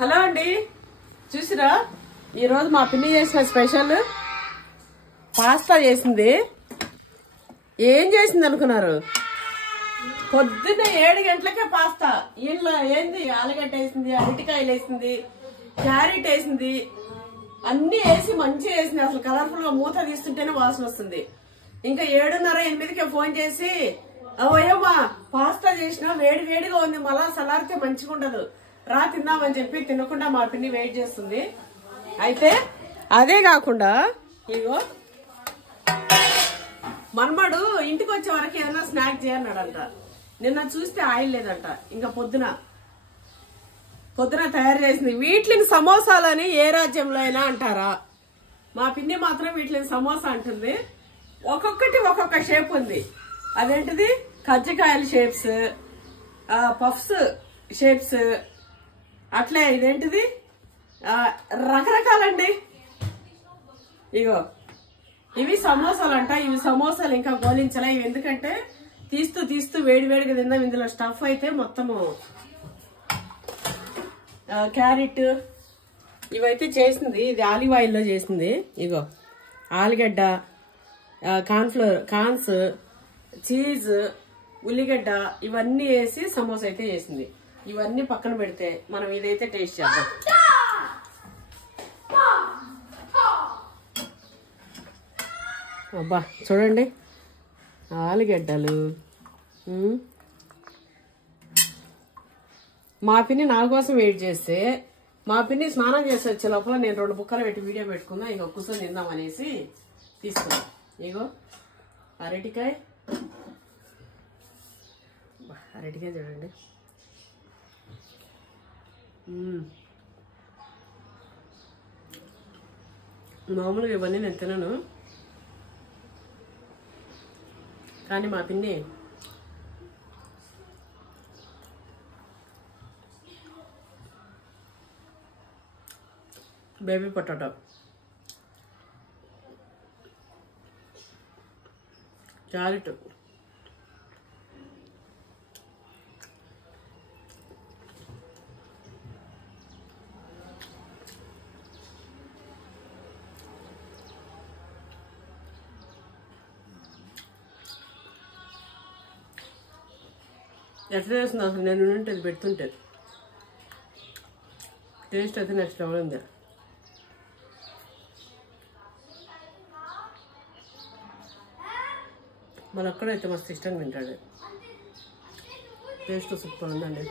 Hello అండి. చూసిరా? ఈరోజు మా పిన్ని చేసిన స్పెషల్ పాస్తా చేసింది. ఏం చేసింది అనుకున్నారు? పొద్దున్న ఏడు గంటలకే పాస్తా. ఇంట్లో ఏంది? ఆలుగడ్డ వేసింది అరటికాయలు వేసింది క్యారెట్ వేసింది. అన్ని వేసి మంచిగా వేసింది. అసలు కలర్ఫుల్గా మూత తీస్తుంటేనే వాసన వస్తుంది. ఇంకా ఏడున్నర ఎనిమిదికే ఫోన్ చేసి అవయమ్మా పాస్తా చేసిన వేడి వేడిగా ఉంది. మళ్ళా సలారితే మంచిగా ఉండదు రా తిందామని చెప్పి తినకుండా మా పిన్ని వెయిట్ చేస్తుంది. అయితే అదే కాకుండా ఇగో మనమడు ఇంటికి వచ్చే వరకు ఏదైనా స్నాక్ చేయన్నాడంట. నిన్న చూస్తే ఆయిల్ లేదంట. ఇంకా పొద్దున పొద్దున తయారు చేసింది. వీటిని సమోసాలని ఏ రాజ్యంలో అయినా అంటారా? మా పిన్ని మాత్రం వీటిని సమోసా అంటుంది. ఒక్కొక్కటి ఒక్కొక్క షేప్ ఉంది. అదేంటిది? కజ్జికాయల షేప్స్ పఫ్స్ షేప్స్ అట్లే ఇదేంటిది? రకరకాలండి. ఇగో ఇవి సమోసాలు అంట ఇవి సమోసాలు ఇంకా గోలించలే. ఇవి ఎందుకంటే తీస్తూ తీస్తూ వేడి వేడిగా తిందాం ఇందులో స్టఫ్ అయితే మొత్తము. క్యారెట్ ఇవైతే చేసింది. ఇది ఆలివ్ ఆయిల్లో చేసింది. ఇగో ఆలుగడ్డ ఆ, కాన్స్ కార్న్స్ చీజ్ ఉల్లిగడ్డ ఇవన్నీ వేసి సమోసా అయితే చేసింది. ఇవన్నీ పక్కన పెడితే మనం ఇదైతే టేస్ట్ చేద్దాం. అబ్బా చూడండి. ఆలుగడ్డలు. మా పిన్ని నా కోసం వెయిట్ చేస్తే మా పిన్ని స్నానం చేసి వచ్చే లోపల నేను రెండు బుక్కలు పెట్టి వీడియో పెట్టుకున్నా ఇక కూర్చొని తిందాం అనేసి తీసుకున్నా. ఇగో అరటికాయ. అరటికాయ చూడండి. మామూలుగా ఇవన్నీ నేను తినను. కానీ మా పిన్ని బేబీ పొటాటో. క్యారెట్ ఎట్లా చేస్తుంది అసలు నేను ఉంటే అది పెడుతుంటే టేస్ట్ అయితే నెక్స్ట్ లెవెల్ ఉంది. మన అక్కడైతే మస్తు ఇష్టంగా తింటాడు. టేస్ట్ సూపర్ ఉందండి.